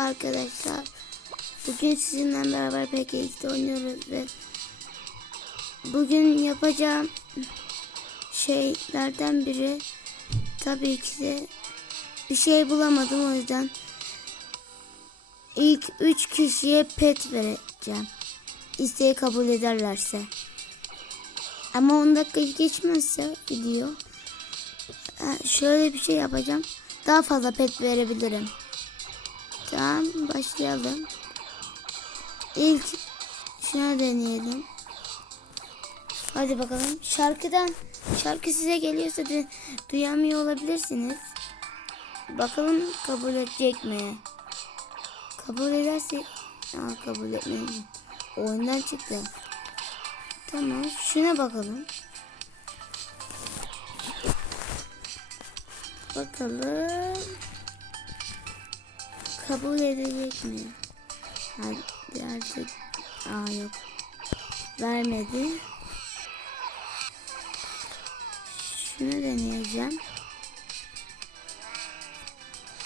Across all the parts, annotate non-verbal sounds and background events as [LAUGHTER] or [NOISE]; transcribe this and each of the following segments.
Arkadaşlar bugün sizinle beraber PKX'de oynuyoruz ve bugün yapacağım şeylerden biri tabii ki de bir şey bulamadım o yüzden ilk 3 kişiye pet vereceğim. İsteği kabul ederlerse. Ama 10 dakika geçmezse video şöyle bir şey yapacağım. Daha fazla pet verebilirim. Tamam başlayalım. İlk şuna deneyelim. Hadi bakalım. Şarkıdan şarkı size geliyorsa de duyamıyor olabilirsiniz. Bakalım kabul edecek mi? Kabul ederse Aa, kabul etmedi. Oyundan çıktı. Tamam. Şuna bakalım. Bakalım. Kabul edecek mi? Hadi artık. Aa yok. Vermedi. Şunu deneyeceğim.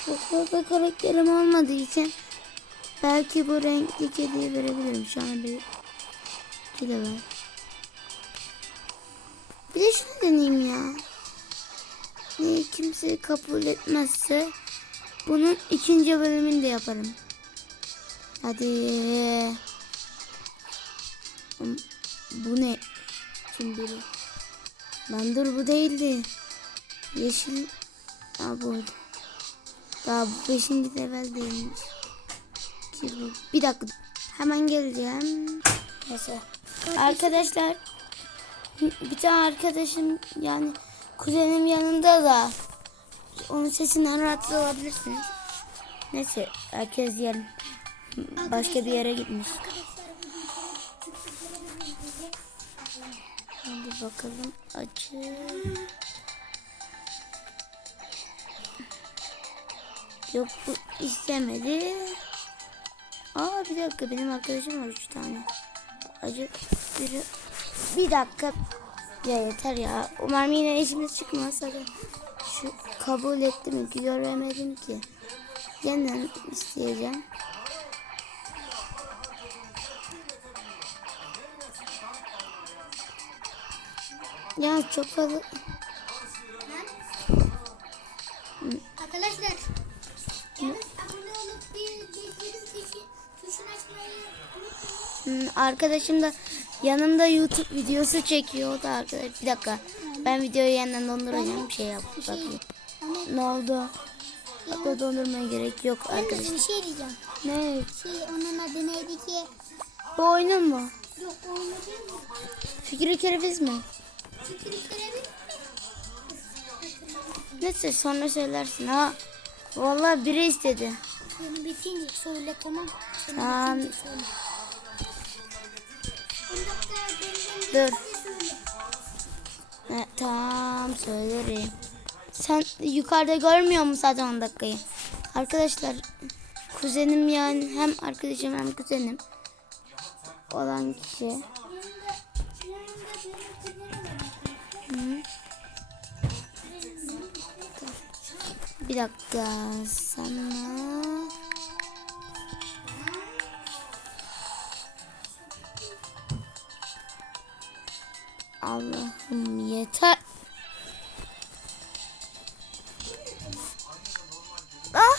Çok fazla karakterim olmadığı için belki bu renkli kediyi verebilirim. Şu an bir kedi var. Bir de şunu deneyeyim ya. Niye kimse kabul etmezse bunun ikinci bölümünü de yaparım. Hadi. Bu ne? Kim biri? Lan dur bu değildi. Yeşil. Aa buydu. Daha bu beşinci level değilmiş. Ki bu. Bir dakika. Hemen geleceğim. Neyse. Arkadaşlar. Bir tane arkadaşım yani kuzenim yanında da onun sesinden rahatsız olabilirsiniz. Neyse herkes yer başka bir yere gitmiş. Hadi bakalım açı. Yok bu istemedi. Aa bir dakika benim arkadaşım var üç tane. Acı biri. Bir dakika. Ya yeter ya. Umarım yine işimiz çıkmaz. Hadi. Kabul etti mi? Göremedim ki. Yeniden isteyeceğim. Ya çok fazla Arkadaşlar. Hmm, arkadaşım da yanımda YouTube videosu çekiyor da arkadaş. Bir dakika. Ben videoyu yeniden donduracağım. Bir şey yap. Bakayım. Ama Ne oldu? Hatta dondurmaya gerek yok arkadaşlar. bir şey diyeceğim. Ne? Şey onun adı neydi ki? Bu oyunun mu? Yok oyunu değil mi? Fikri kereviz mi? Fikri Kereviz Neyse sonra söylersin ha. Vallahi biri istedi. Seni bitince söyle tamam. Seni Tamam. bitince söyle. Dur. Ne, tamam söylerim. Sen yukarıda görmüyor musun zaten 10 dakikayı? Arkadaşlar kuzenim yani hem arkadaşım hem kuzenim olan kişi. Hı. Bir dakika sana Allah'ım yeter. Ah!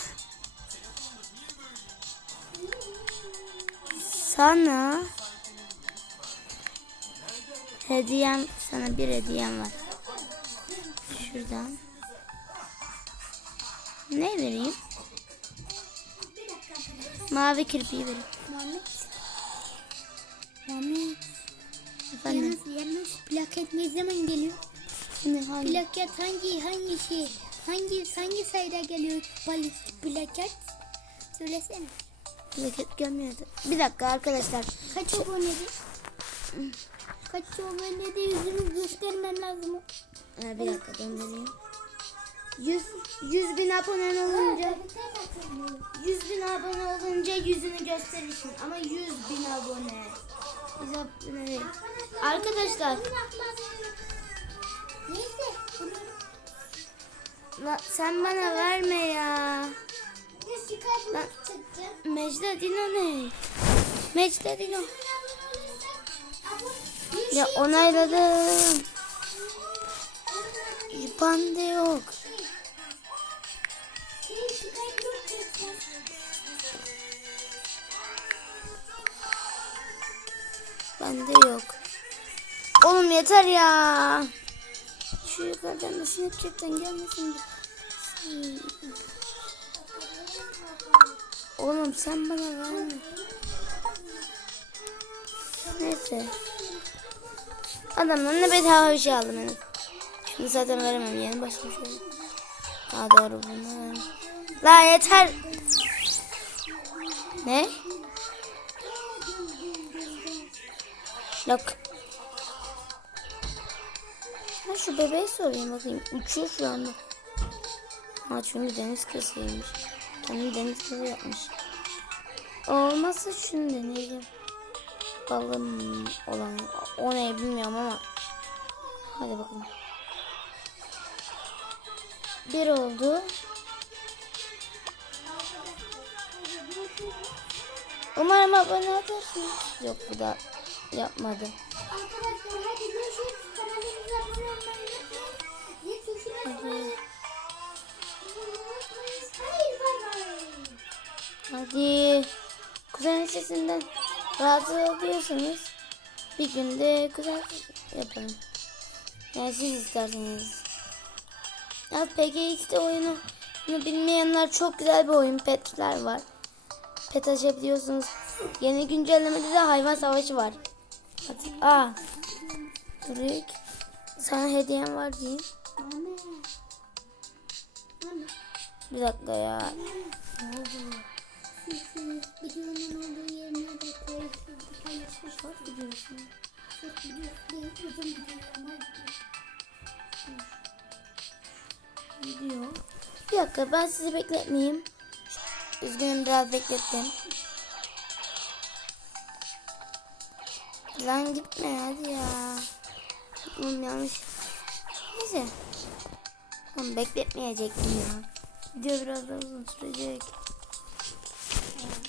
Sana hediyem sana bir hediyem var. Şuradan. Ne vereyim? Mavi kirpiği vereyim. Plaket ne zaman geliyor? Şimdi hangi? Plaket hangi hangi şey? Hangi hangi sayıda geliyor pal- plaket? Söylesene. Plaket gelmiyordu. Bir dakika arkadaşlar. Kaç abonede? Kaç abonede yüzümü göstermem lazım. Ha, bir dakika döndüreyim. 100, 100 bin abone olunca 100 bin abone olunca yüzünü gösterirsin ama 100 bin abone. 100 abone değil. Arkadaşlar Neyse. La- sen bana verme ya. Ben-. Mecda Dino ne? Mecda Dino. Ya onayladım. Bende yok. Bende yok. Oğlum yeter ya. Şu yukarıdan nasıl yapacaktın gelmesin. Oğlum sen bana verme. Neyse. Adamdan da bedava bir şey aldım az. Şunu zaten veremem yani başka şey. Daha doğru bunu. La yeter. Ne? Yok. Ha şu bebeği sorayım bakayım. Uçuyor şu anda. Ha çünkü deniz kızıymış. Kendi deniz kızı yapmış. Olmazsa şunu deneyeceğim. Balım olan. O ne bilmiyorum ama. Hadi bakalım. Bir oldu. Umarım abone atarsınız. Yok bu da yapmadı. Arkadaşlar hadi görüşürüz. Kanalımıza abone olmayı unutmayın. Hayır bay bay. Hadi. Kuzen sesinden rahatsız oluyorsanız bir günde kuzen yapalım. Yani siz isterseniz. Ya PGX'de oyunu bunu bilmeyenler çok güzel bir oyun. Petler var. Pet açabiliyorsunuz. Yeni güncellemede de hayvan savaşı var. Aa. Duruk. Sana hediyem var diyeyim. Bir dakika ya. Video. Bir dakika ben sizi bekletmeyeyim. Üzgünüm biraz beklettim. Lan gitme hadi ya. Oğlum yanlış. Neyse. Oğlum bekletmeyecektim ya. Video biraz daha uzun sürecek.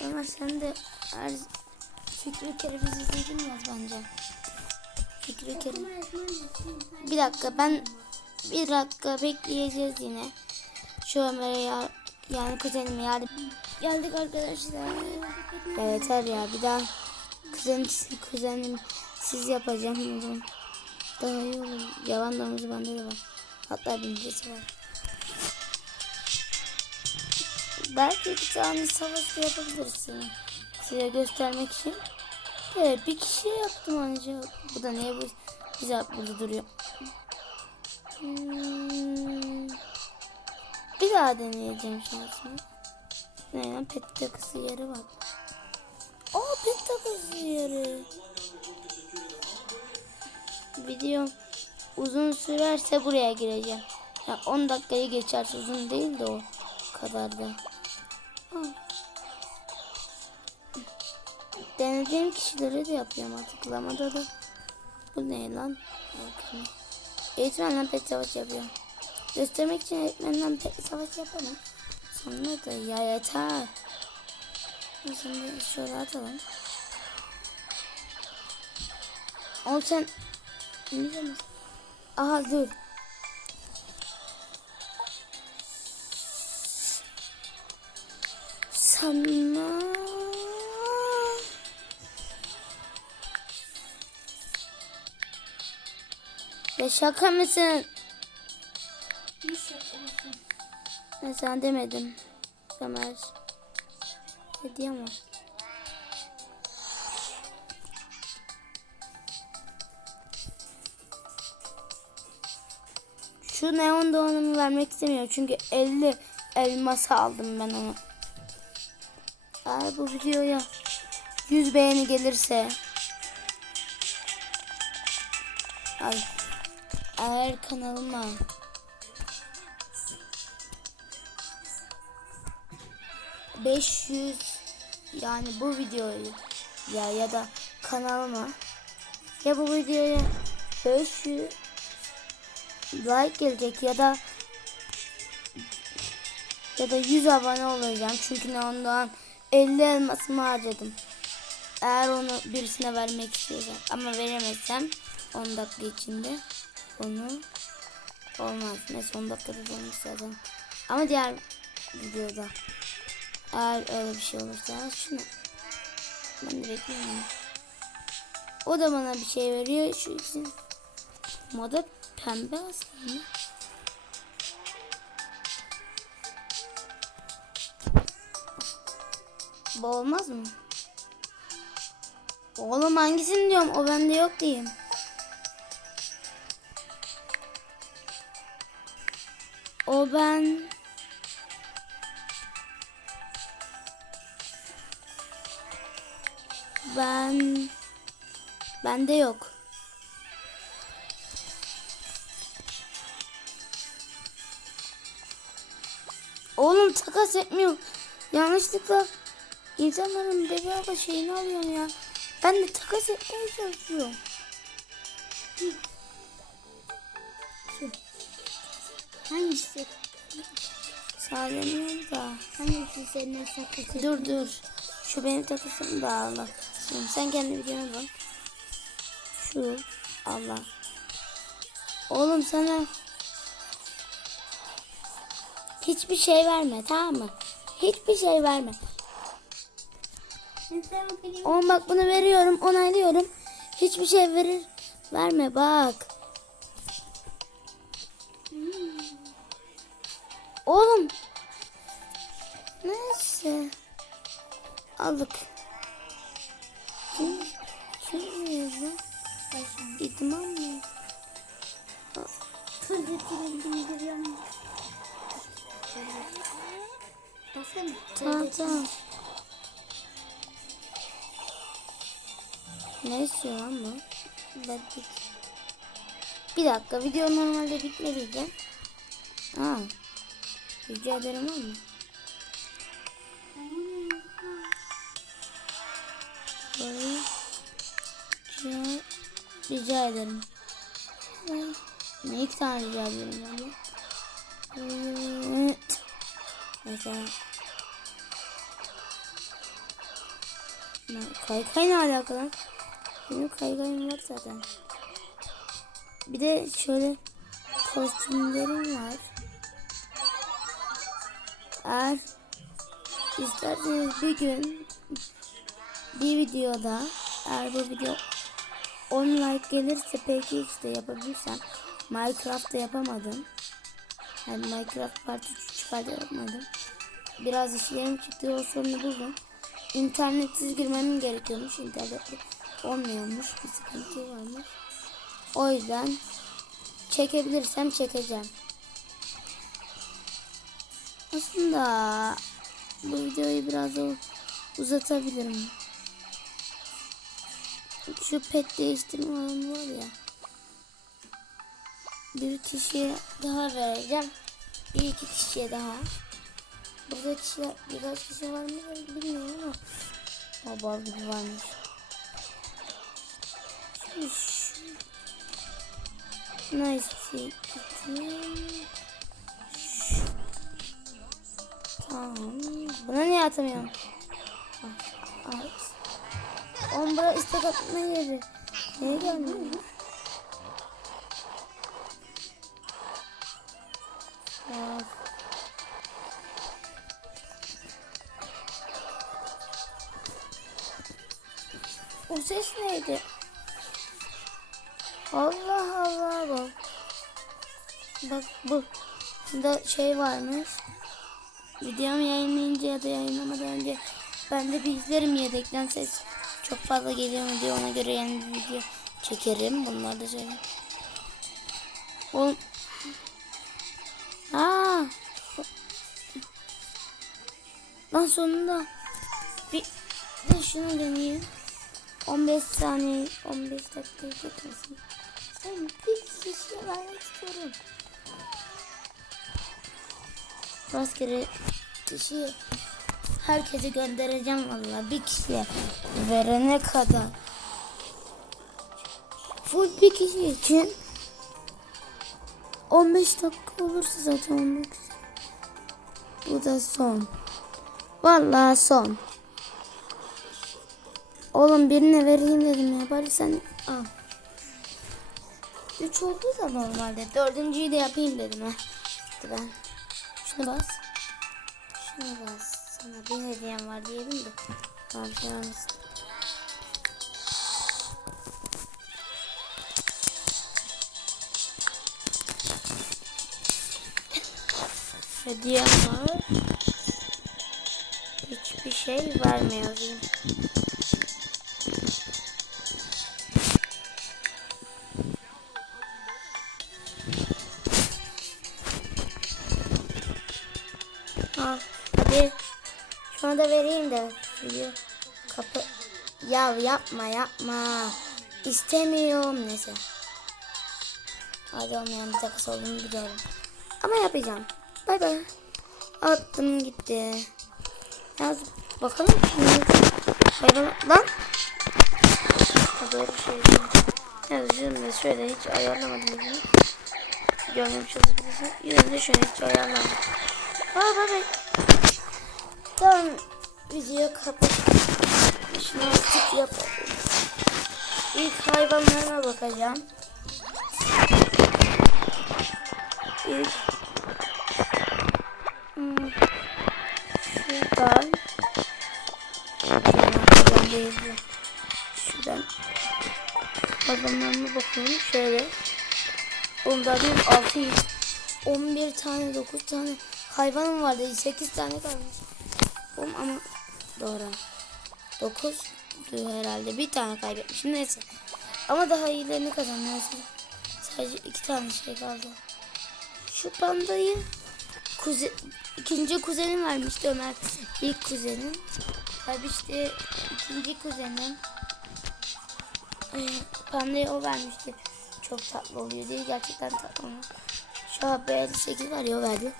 Ama sen de her Fikri Kerim izledin yaz bence. Fikri Kerim. Bir dakika ben bir dakika bekleyeceğiz yine. Şu Ömer'e ya, yani kuzenime yardım. Geldik arkadaşlar. Ya yeter ya bir daha kuzenim, kuzenim siz yapacağım. Daha iyi olur. Yalan domuzu bende de var. Hatta bilgisi var. Belki bir tane savaş yapabilirsin. Size göstermek için. Evet bir kişi yaptım ancak. Bu da niye bu güzel burada duruyor. Hmm. Bir daha deneyeceğim şansımı. Ne lan pet takısı yeri bak. Aa pet takısı yeri. Video uzun sürerse buraya gireceğim. Ya 10 dakikayı geçerse uzun değil de o kadar da. Denediğim kişileri de yapıyorum artık. Lamada da. Bu ne lan? Eğitmenle pet savaş yapıyor. Göstermek için eğitmenle pet savaş yapalım. Sonra da ya yeter. Şimdi şöyle atalım. Oğlum sen ne? Aha dur. Sana Ya şaka mısın? bir şey olsun. Ben sana demedim. Ömer. Hediye ama. Şu neon doğanımı vermek istemiyorum. Çünkü 50 elması aldım ben onu. Eğer bu videoya 100 beğeni gelirse Ay. Eğer kanalıma ...500... ...yani bu videoyu... ...ya ya da kanalıma... ...ya bu videoya... ...500... ...like gelecek ya da... ...ya da 100 abone olacağım. Çünkü ne ondan 50 elmasımı harcadım. Eğer onu birisine vermek istiyorsam ama veremezsem 10 dakika içinde onu olmaz. Neyse 10 dakikada olmuş zaten. Ama diğer videoda eğer öyle bir şey olursa şunu ben de bekliyorum. O da bana bir şey veriyor. Şu ikisini moda pembe aslında. Bu olmaz mı? Oğlum hangisini diyorum? O bende yok diyeyim. O ben... Ben... Bende yok. Oğlum takas etmiyor. Yanlışlıkla insanların bedava şeyini alıyorum ya. Ben de takas etmeye çalışıyorum. Hangisi? Sağlanıyorum da. Hangisi senin sakızı? Dur dur. Şu benim takısım da Allah. Şimdi sen kendi videona bak. Şu Allah. Oğlum sana hiçbir şey verme tamam mı? Hiçbir şey verme. Oğlum bak bunu veriyorum onaylıyorum. Hiçbir şey verir. Verme bak. Oğlum. Neyse. Aldık. Tamam tamam. Ne istiyor lan bu? Ben bir... dakika video normalde bitmeliydi. Ha. Rica ederim var mı? Rica, rica ederim. Ne iki tane rica ediyorum ben de? Evet. Mesela Kaykay ne alakalı? Benim kaykayım var zaten. Bir de şöyle kostümlerim var. Eğer isterseniz bir gün bir videoda eğer bu video 10 like gelirse peki işte yapabilirsem Minecraft'ta yapamadım. Yani Minecraft Part 3 çıkardı. Biraz işlerim çıktı o sorunu buldum. İnternetsiz girmem gerekiyormuş. İnternetli olmuyormuş. Bir sıkıntı varmış. O yüzden çekebilirsem çekeceğim. Aslında bu videoyu biraz uzatabilirim. Şu pet değiştirme alanı var ya. Bir kişiye daha vereceğim. Bir iki kişiye daha. Burada kişiler, birkaç kişi var mı bilmiyorum ama. O bal gibi varmış. Nice gideyim. Tamam. Buna niye atamıyorum? Ah, At. On bura istek atma yeri. Niye gelmiyor? Ses neydi? Allah Allah bak. Bak bu. Da şey varmış. Videomu yayınlayınca ya da yayınlamadan önce ben de bir izlerim yedekten ses çok fazla geliyor mu diye ona göre yeni bir video çekerim. Bunlar da şey. O Aa. Lan sonunda bir de şunu deneyeyim. 15 saniye 15 dakika gitmesin. Ben bir kişiye vermek istiyorum. Rastgele kişiye herkese göndereceğim valla bir kişiye verene kadar. Full bir kişi için 15 dakika olursa zaten olmak üzere. Bu da son. Vallahi son. Oğlum birine vereyim dedim ya. Bari sen al. Üç oldu da normalde. Dördüncüyü de yapayım dedim ha. İşte ben. Şunu bas. Şunu bas. Sana bir hediyem var diyelim de. Tamam. Hediyem var. Hiçbir şey vermiyor. Kapı. Ya yapma yapma. İstemiyorum neyse. Hadi olmayan bir takas olduğunu biliyorum. Ama yapacağım. Bay bay. Attım gitti. Yaz bakalım şimdi. Hayvan lan. Ha, doğru şey. Yaz da şöyle hiç ayarlamadım. Görmemiş olabilirsin. Yüzünü de şöyle hiç ayarlamadım. Aa bay bay. Tamam. Video kapat. Artık yapalım. İlk hayvanlarına bakacağım. İlk Hmm. Şuradan Şuradan değil. Şuradan Hayvanlarına bakalım şöyle Ondan 6 11 tane 9 tane hayvanım vardı 8 tane kalmış Oğlum ama doğru 9 herhalde bir tane kaybetmişim neyse ama daha iyilerini kazandım sadece iki tane şey kaldı şu pandayı kuze, ikinci kuzenim vermişti Ömer. İlk kuzenim. Tabii işte ikinci kuzenim. Ee, pandayı o vermişti. Çok tatlı oluyor diye gerçekten tatlı oluyor. Şu an 58 var ya o verdi.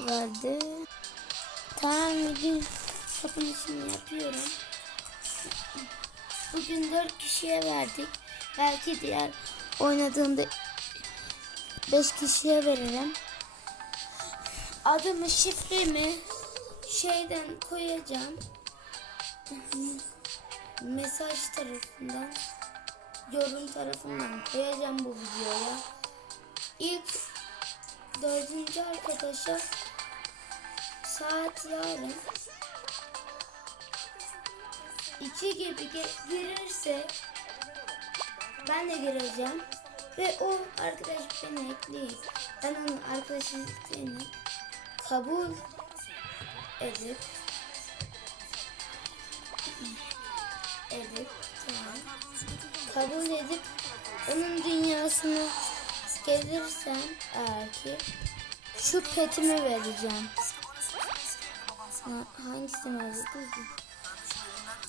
Verdi. Tamam bugün kapanışını yapıyorum. Bugün 4 kişiye verdik. Belki diğer oynadığımda 5 kişiye veririm. Adımı şifremi şeyden koyacağım. [LAUGHS] Mesaj tarafından yorum tarafından koyacağım bu videoya. İlk dördüncü arkadaşa saat yarın iki gibi ge- girirse ben de gireceğim. Ve o arkadaş beni ekleyip ben onun arkadaşlıklarını kabul edip edip tamam kabul edip onun dünyasına gelirsem eğer ki şu petimi vereceğim. Ha, hangisini vereceğim?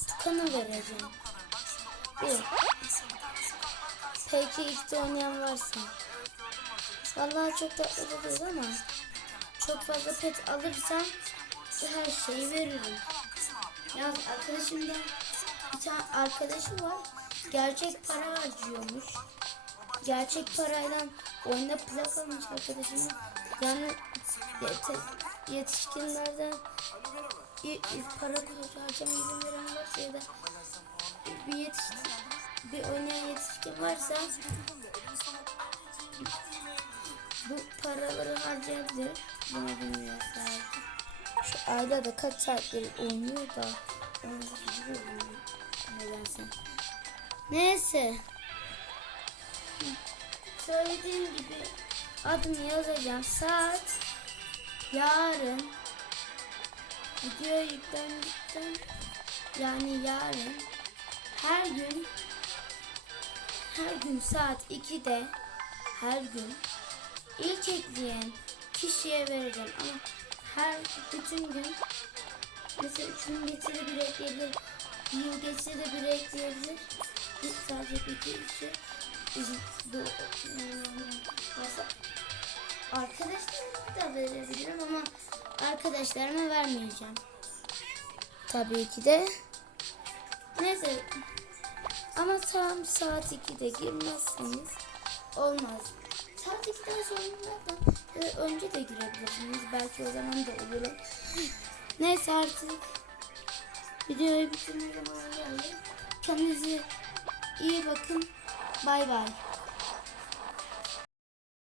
Tukanı vereceğim. Bir. Peki ilk de oynayan varsa. Vallahi çok tatlı da değil ama çok fazla pet alırsam her şeyi veririm. Yalnız arkadaşımda bir tane arkadaşı var. Gerçek para harcıyormuş. Gerçek parayla oyuna plak almış arkadaşım. Yani yete- yetişkinlerden para harcama izin veren varsa ya da bir yetişkin bir oynayan yetişkin varsa bu paraları harcayabilir. Bunu bilmiyoruz artık. Şu ayda da kaç saattir oynuyor da. Nedense. Neyse. Söylediğim gibi adını yazacağım. Saat yarın video yüklendikten yani yarın her gün her gün saat 2'de her gün ilk ekleyen kişiye vereceğim ama her bütün gün mesela üç gün geçse de bir ekleyebilir bir yıl geçse de bir ekleyebilir sadece bir bizim bu mesela arkadaşlarıma da verebilirim ama arkadaşlarıma vermeyeceğim tabii ki de neyse ama tam saat 2'de girmezseniz olmaz. Saat 2'den sonra da e, önce de girebilirsiniz. Belki o zaman da olur. Neyse artık Videoyu bitirme zamanı geldi. Kendinize iyi bakın. Bay bay.